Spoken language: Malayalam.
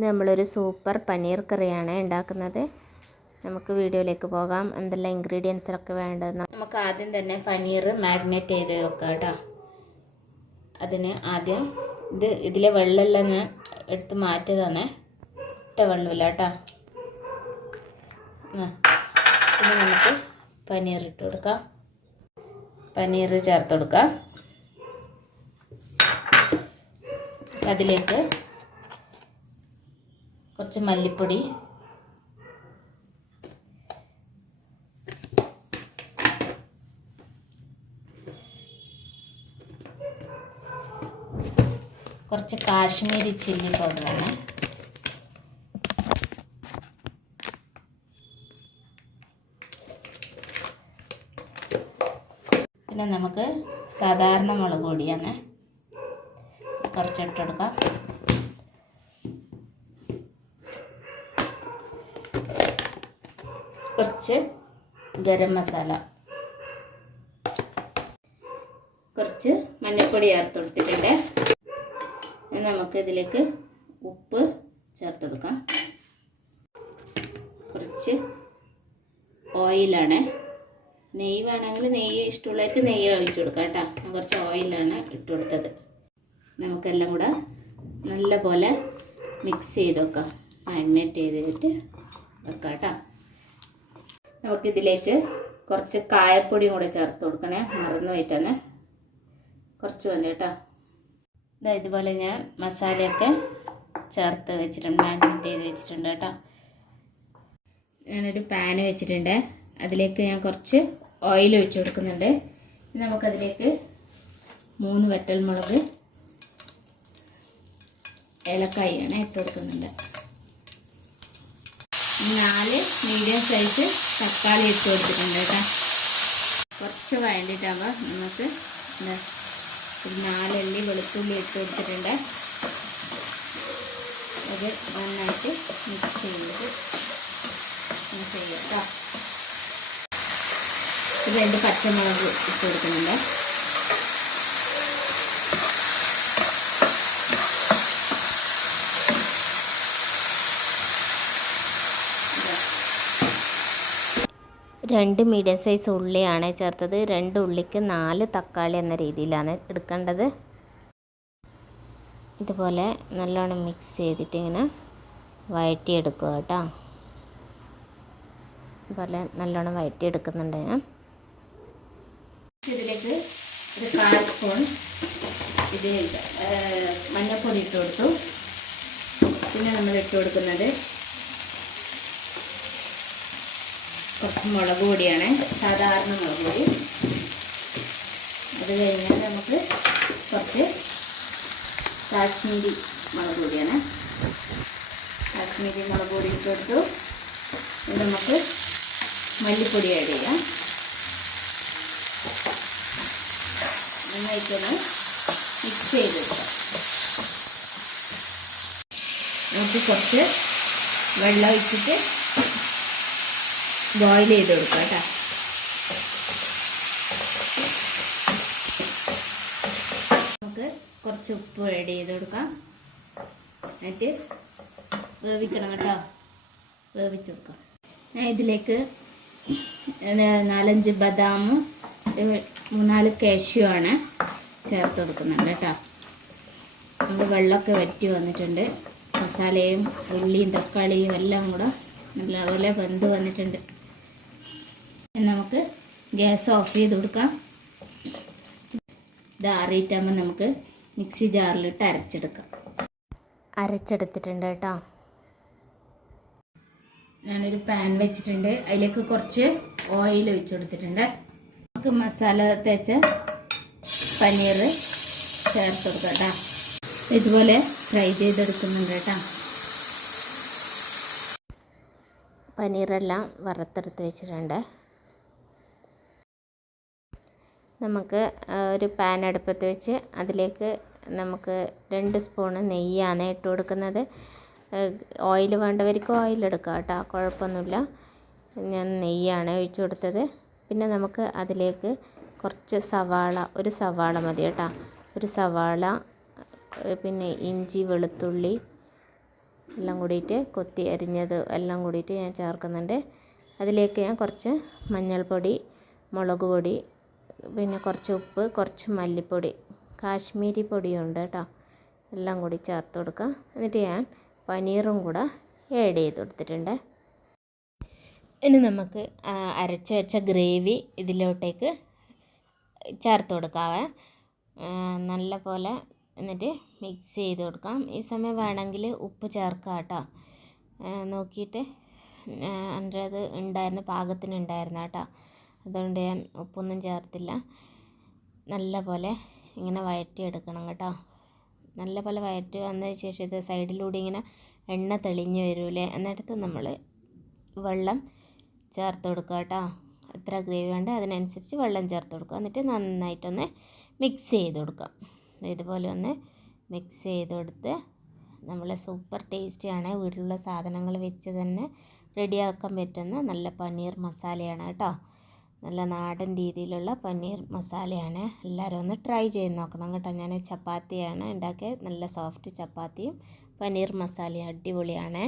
നമ്മളൊരു സൂപ്പർ പനീർ കറിയാണ് ഉണ്ടാക്കുന്നത്. നമുക്ക് വീഡിയോയിലേക്ക് പോകാം. എന്തെല്ലാം ഇൻഗ്രീഡിയൻസിലൊക്കെ വേണ്ടതെന്ന് നമുക്ക് ആദ്യം തന്നെ പനീർ മാഗ്നേറ്റ് ചെയ്ത് വെക്കാം കേട്ടോ. അതിന് ആദ്യം ഇത് ഇതിലെ വെള്ളമെല്ലാം ഞാൻ എടുത്ത് മാറ്റിയതാണ്. ഇട്ട വെള്ളമില്ല കേട്ടോ. പിന്നെ നമുക്ക് പനീർ ഇട്ട് കൊടുക്കാം. പനീർ ചേർത്ത് കൊടുക്കാം. അതിലേക്ക് കുറച്ച് മല്ലിപ്പൊടി. കുറച്ച് കാശ്മീരി ചില്ലി പൗഡറാണ്. പിന്നെ നമുക്ക് സാധാരണ മുളക് പൊടിയാണ്. കുറച്ചിട്ട് കൊടുക്കാം. കുറച്ച് ഗരം മസാല. കുറച്ച് മഞ്ഞൾപ്പൊടി ചേർത്ത് കൊടുത്തിട്ടുണ്ട്. നമുക്ക് ഇതിലേക്ക് ഉപ്പ് ചേർത്ത് കൊടുക്കാം. കുറച്ച് ഓയിലാണ്. നെയ്യ് വേണമെങ്കിൽ നെയ്യ് ഇഷ്ടമുള്ളവർക്ക് നെയ്യ് ഒഴിച്ചു കൊടുക്കാം കേട്ടോ. ഞാൻ കുറച്ച് ഓയിലാണ് ഇട്ട് കൊടുത്തത്. നമുക്കെല്ലാം കൂടെ നല്ല പോലെ മിക്സ് ചെയ്ത് വെക്കാം. മാഗ്നേറ്റ് ചെയ്തിട്ട് വെക്കാം കേട്ടോ. നമുക്കിതിലേക്ക് കുറച്ച് കായപ്പൊടിയും കൂടെ ചേർത്ത് കൊടുക്കണേ. മറന്നു പോയിട്ടാണ് കുറച്ച് മതി കേട്ടോ. ഇതാ ഇതുപോലെ ഞാൻ മസാലയൊക്കെ ചേർത്ത് വെച്ചിട്ടുണ്ട്. മാഗ്നറ്റ് ചെയ്ത് വെച്ചിട്ടുണ്ട് കേട്ടോ. ഞാനൊരു പാന് വെച്ചിട്ടുണ്ട്. അതിലേക്ക് ഞാൻ കുറച്ച് ഓയിൽ ഒഴിച്ചു കൊടുക്കുന്നുണ്ട്. നമുക്കതിലേക്ക് മൂന്ന് വറ്റൽമുളക് ഏലക്കായാണ് ഇട്ട് കൊടുക്കുന്നുണ്ട്. മീഡിയം സൈസ് തക്കാളി ഇട്ട് കൊടുത്തിട്ടുണ്ട് കേട്ടോ. കുറച്ച് വേണ്ടിയിട്ടാകുമ്പോൾ നമുക്ക് ഒരു നാലല്ലി വെളുത്തുള്ളി ഇട്ട് കൊടുത്തിട്ടുണ്ട്. അത് നന്നായിട്ട് മിക്സ് ചെയ്ത് മിക്സ് ചെയ്യാം കേട്ടോ. രണ്ട് പച്ചമുളക് ഇട്ട് കൊടുക്കുന്നുണ്ട്. രണ്ട് മീഡിയം സൈസ് ഉള്ളിയാണ് ചേർത്തത്. രണ്ട് ഉള്ളിക്ക് നാല് തക്കാളി എന്ന രീതിയിലാണ് എടുക്കേണ്ടത്. ഇതുപോലെ നല്ലോണം മിക്സ് ചെയ്തിട്ട് ഇങ്ങനെ വഴറ്റിയെടുക്കുക കേട്ടോ. ഇതുപോലെ നല്ലോണം വഴറ്റിയെടുക്കുന്നുണ്ട് ഞാൻ. ഇതിലേക്ക് ഒരു കാൽ സ്പൂൺ ഇത് മഞ്ഞൾപ്പൊടി ഇട്ട് കൊടുത്തു. പിന്നെ നമ്മൾ ഇട്ട് കൊടുക്കുന്നത് കുറച്ച് മുളക് പൊടിയാണ് സാധാരണ മുളക് പൊടി. അത് കഴിഞ്ഞാൽ നമുക്ക് കുറച്ച് കാശ്മീരി മുളക് പൊടിയാണ്. കാശ്മീരി മുളക് പൊടി ഇട്ട് കൊടുത്തു. നമുക്ക് മല്ലിപ്പൊടി ആഡ് ചെയ്യാം. നന്നായിട്ടൊന്ന് മിക്സ് ചെയ്ത് നമുക്ക് കുറച്ച് വെള്ളം ഒഴിച്ചിട്ട് ബോയിൽ ചെയ്ത് കൊടുക്കുക കേട്ടോ. നമുക്ക് കുറച്ച് ഉപ്പ് ആഡ് ചെയ്ത് കൊടുക്കാം എന്നിട്ട് വേവിക്കണം കേട്ടോ. വേവിച്ച് കൊടുക്കാം ഞാൻ ഇതിലേക്ക് നാലഞ്ച് ബദാം മൂന്നാൽ കാഷ്യൂ ആണ് ചേർത്ത് കൊടുക്കുന്നുണ്ട് കേട്ടോ. നമ്മൾ വെള്ളമൊക്കെ വറ്റി വന്നിട്ടുണ്ട്. മസാലയും ഉള്ളിയും തക്കാളിയും എല്ലാം കൂടെ നല്ലപോലെ വെന്ത് വന്നിട്ടുണ്ട്. നമുക്ക് ഗ്യാസ് ഓഫ് ചെയ്ത് കൊടുക്കാം. ഇത് ആറിയിട്ടാകുമ്പോൾ നമുക്ക് മിക്സി ജാറിലിട്ട് അരച്ചെടുക്കാം. അരച്ചെടുത്തിട്ടുണ്ട് കേട്ടോ. ഞാനൊരു പാൻ വെച്ചിട്ടുണ്ട്. അതിലേക്ക് കുറച്ച് ഓയിൽ ഒഴിച്ചു കൊടുത്തിട്ടുണ്ട്. നമുക്ക് മസാല തേച്ച പനീർ ചേർത്ത് കൊടുക്കാം കേട്ടോ. ഇതുപോലെ ഫ്രൈ ചെയ്തെടുക്കുന്നുണ്ട് കേട്ടോ. പനീറെല്ലാം വറുത്തെടുത്ത് വെച്ചിട്ടുണ്ട്. നമുക്ക് ഒരു പാൻ അടുപ്പത്ത് വെച്ച് അതിലേക്ക് നമുക്ക് രണ്ട് സ്പൂണ് നെയ്യാണ് ഇട്ട് കൊടുക്കുന്നത്. ഓയിൽ വേണ്ടവർക്ക് ഓയിൽ എടുക്കാം കേട്ടോ കുഴപ്പമൊന്നുമില്ല. ഞാൻ നെയ്യാണ് ഒഴിച്ചു കൊടുത്തത്. പിന്നെ നമുക്ക് അതിലേക്ക് കുറച്ച് സവാള ഒരു സവാള മതി കേട്ടോ. ഒരു സവാള പിന്നെ ഇഞ്ചി വെളുത്തുള്ളി എല്ലാം കൂടിയിട്ട് കൊത്തി അരിഞ്ഞത് എല്ലാം കൂടിയിട്ട് ഞാൻ ചേർക്കുന്നുണ്ട്. അതിലേക്ക് ഞാൻ കുറച്ച് മഞ്ഞൾപ്പൊടി മുളക് പൊടി പിന്നെ കുറച്ച് ഉപ്പ് കുറച്ച് മല്ലിപ്പൊടി കാശ്മീരി പൊടിയുണ്ട് കേട്ടോ. എല്ലാം കൂടി ചേർത്ത് കൊടുക്കുക. എന്നിട്ട് ഞാൻ പനീറും കൂടെ ആഡ് ചെയ്ത് കൊടുത്തിട്ടുണ്ട്. ഇനി നമുക്ക് അരച്ച് വെച്ച ഗ്രേവി ഇതിലോട്ടേക്ക് ചേർത്ത് കൊടുക്കാവേ. നല്ല പോലെ എന്നിട്ട് മിക്സ് ചെയ്ത് കൊടുക്കാം. ഈ സമയം വേണമെങ്കിൽ ഉപ്പ് ചേർക്കാം കേട്ടോ. നോക്കിയിട്ട് എന്റെ അത് ഉണ്ടായിരുന്ന പാകത്തിന് ഉണ്ടായിരുന്നു കേട്ടോ. അതുകൊണ്ട് ഞാൻ ഉപ്പൊന്നും ചേർത്തില്ല. നല്ല പോലെ ഇങ്ങനെ വഴറ്റിയെടുക്കണം കേട്ടോ. നല്ല പോലെ വഴറ്റി വന്നതിന് ശേഷം ഇത് സൈഡിലൂടെ ഇങ്ങനെ എണ്ണ തെളിഞ്ഞ് വരൂലേ? എന്നിടത്ത് നമ്മൾ വെള്ളം ചേർത്ത് കൊടുക്കുക കേട്ടോ. എത്ര ഗ്രേവി വേണ്ട അതിനനുസരിച്ച് വെള്ളം ചേർത്ത് കൊടുക്കുക. എന്നിട്ട് നന്നായിട്ടൊന്ന് മിക്സ് ചെയ്ത് കൊടുക്കുക. ഇതുപോലെ ഒന്ന് മിക്സ് ചെയ്ത് കൊടുത്ത് നമ്മൾ സൂപ്പർ ടേസ്റ്റിയാണ് വീട്ടിലുള്ള സാധനങ്ങൾ വെച്ച് തന്നെ റെഡിയാക്കാൻ പറ്റുന്ന നല്ല പനീർ മസാലയാണ് കേട്ടോ. നല്ല നാടൻ രീതിയിലുള്ള പനീർ മസാലയാണ്. എല്ലാവരും ഒന്ന് ട്രൈ ചെയ്ത് നോക്കണം കേട്ടോ. ഞാൻ ചപ്പാത്തിയാണ്. ഉണ്ടാക്കിയത് നല്ല സോഫ്റ്റ് ചപ്പാത്തിയും പനീർ മസാലയും അടിപൊളിയാണ്.